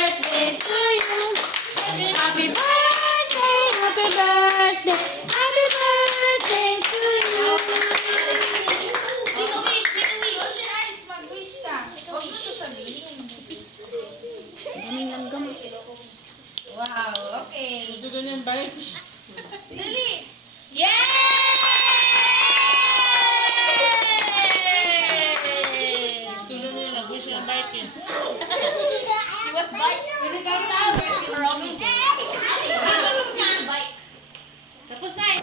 birthday to you. Happy birthday, happy birthday, happy birthday to you. Make a wish, make a wish. Close your eyes, mag-wish ka. Huwag mo sasabihin. Daming langgam. Wow, okay. Gusto ko niyang bike. Dali. Yay! Gusto na niya, nag-wish ng bike eh. She was bike. Really calm down. Robin. Tapos na ang bike. Tapos na.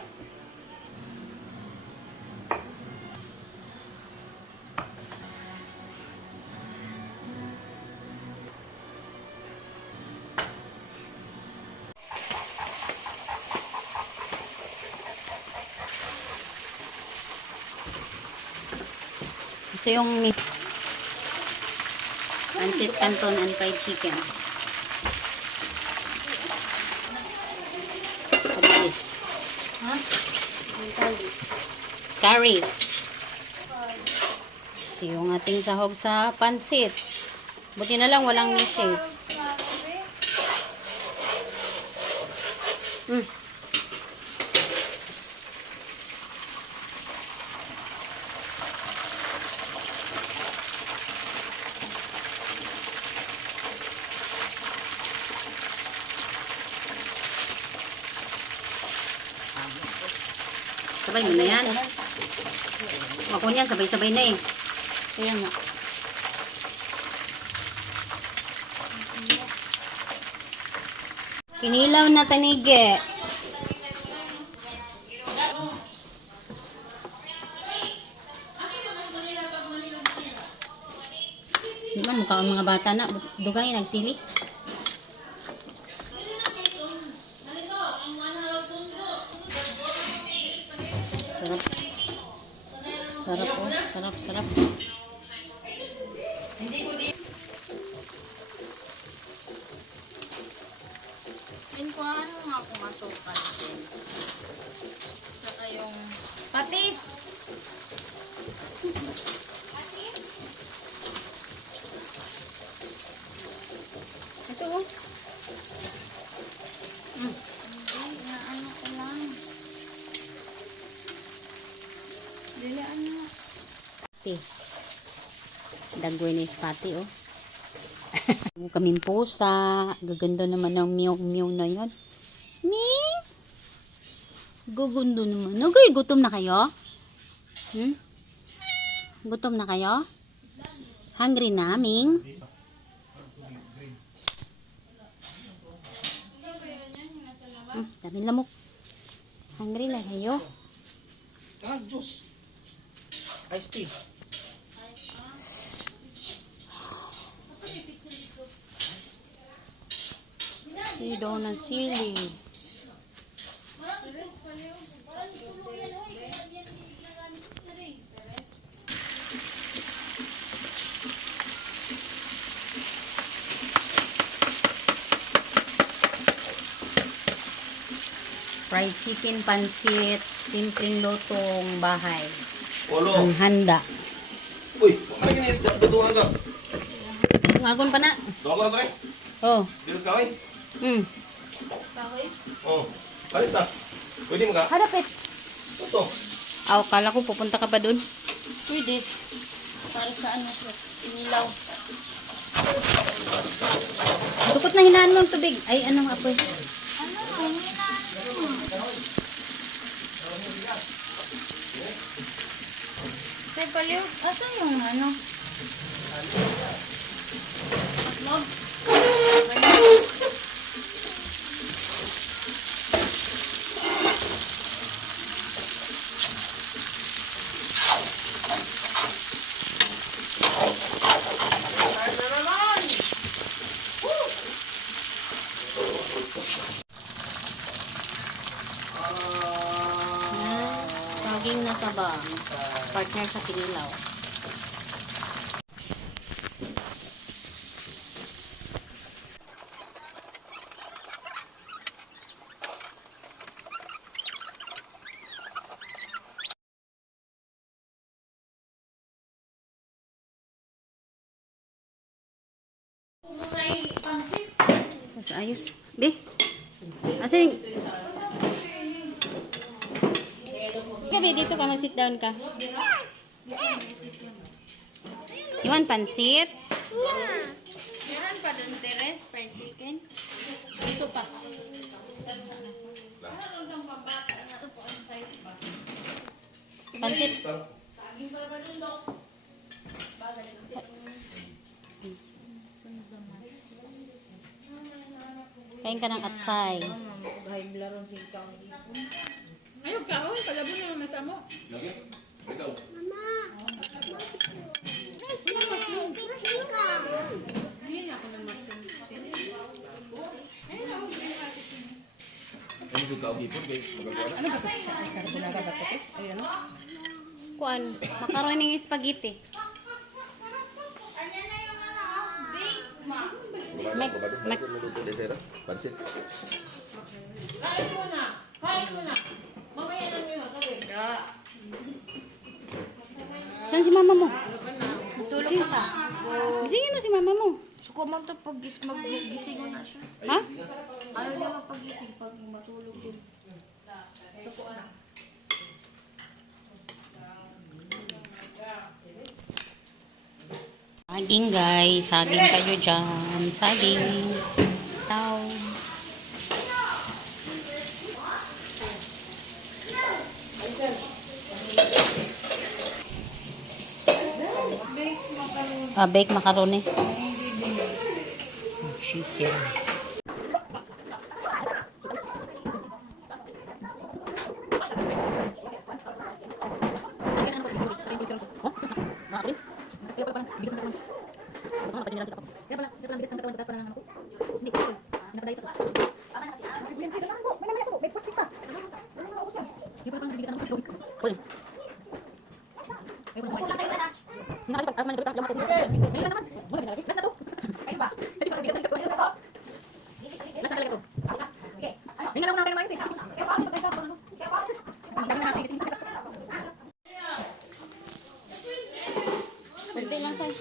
Ito yung pancit canton and fried chicken. Kamalis. Ha? Curry. Ito yung ating sahog sa pancit. Buti na lang walang mise. Sabay mo na yan. Ako niyan, sabay-sabay na eh. Ayan nga. Kinilaw na tanige. Di man mukha ang mga bata na. Dugay, nagsili. Sarap. Sarap oh. Sarap, sarap. Inkuhaan mo nga kung asukal din. Saka yung patis. Ito oh. Hindi, na ano ko lang. Dili ano. Pati. Dagway na ispati oh. Kaming pusa. Gaganda naman ng meow-meow na yan. Meow! Gaganda naman. Okay, gutom na kayo? Gutom na kayo? Hungry na, Ming? Daming lamok. Hungry na kayo? Ah, juice. Iced tea. Sido ng sili. Fried chicken, pansit, simpleng lutong bahay. Walo. Ang handa. Uy, ano gini? Duduhan ka. Ngagon pa na. Duduhan ko na tayo. Oh. Dito ka kawin. Kahoy? Oo. Kalit ta. Pwede mo ka? Harapit. Ito. Aw, kala ko pupunta ka pa dun. Pwede. Para sa ano siya? Inilaw. Dukot na hinaan mo ang tubig. Ay, ano nga po? Ano? Hindi na. Tay Paliw, asan yung ano? Log? Saging na saba. Partner sa kinilaw. May pansit. Mas ayos. Be. Asin. Gabi, dito ka. Mag-sit down ka. You want pansit? Meron pa doon, Teres, fried chicken. Ito pa. Pansit. Kain ka ng atsay. Ayaw ka, oh. Palabo na mas amo. Lagi. Ikaw. Ano yung tao hipon? Magagawa na? Kuan, macaroni ng spaghetti. Ano na yung Big Mac. Maluto de sera. Pansit. Kain mo na. Kain mo na. Mamaya nang yun. Kawin. Saan si mama mo? Tulog na ka. Gisingin mo si mama mo. Suko man to pag magising mo na siya. Ha? Ayaw niya mapagising pag matulog din. Suko na. Saging guys, saging kayo dyan. Saging. Tao. Baked macaroni. Chicken. Birthday lang sa'yo.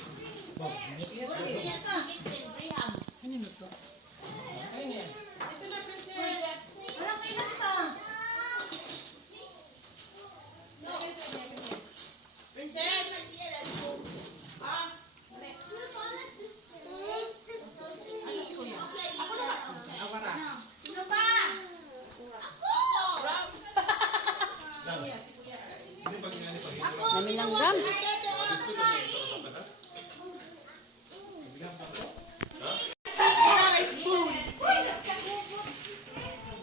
Dami lang gam.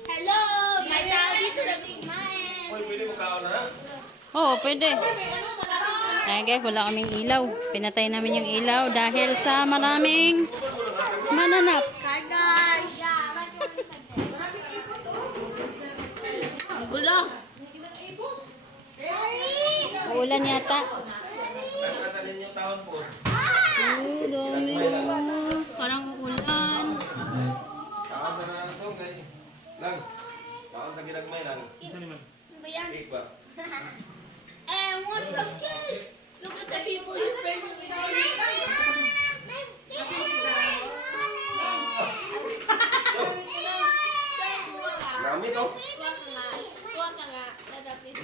Hello! May tao dito nagkumain. Uy, pwede mo kaon ha? Oo, pwede. Kaya guys, wala kaming ilaw. Pinatay namin yung ilaw dahil sa maraming mananap. Guys! Ang gulo! Uulan yata. Nagkatanin yung taon po. Oo, dami. Parang uulan. Kaon na lang ito. Lang. Kaon na ginagmay lang. Ba yan? Cake ba? I want some cake! Look at the people you're spending it on. Marami to. Kuha ka nga. Dada, please.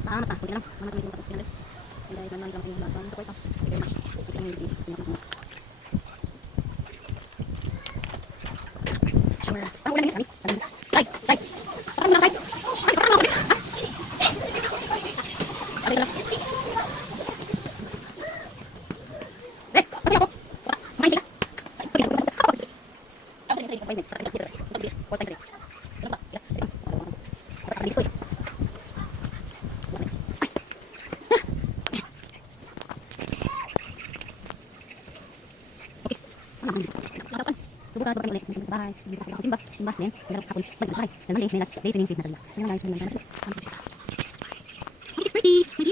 Saan mata? Pwede lang. Mana kami dito. Pwede lang. Dahil sa mga isang sa kwenta. Thank you very much. Isang minutes. Sure. Ang ulan niya. Ay! Ay! Pakang lang, ay! Ay! Pakang lang! Ay! Lang. Des! Pasok ako! Kumain sila! Ay! Ako sa iyo. Kumain sila. Kumain sila. Ano ba? Lisoy. Subukan sa ulit sa bahay. Simba, simba, men. Ngarap hapon. Balik bahay. Dan nanti menas day swimming sih natin. Jangan lagi swimming. Pretty.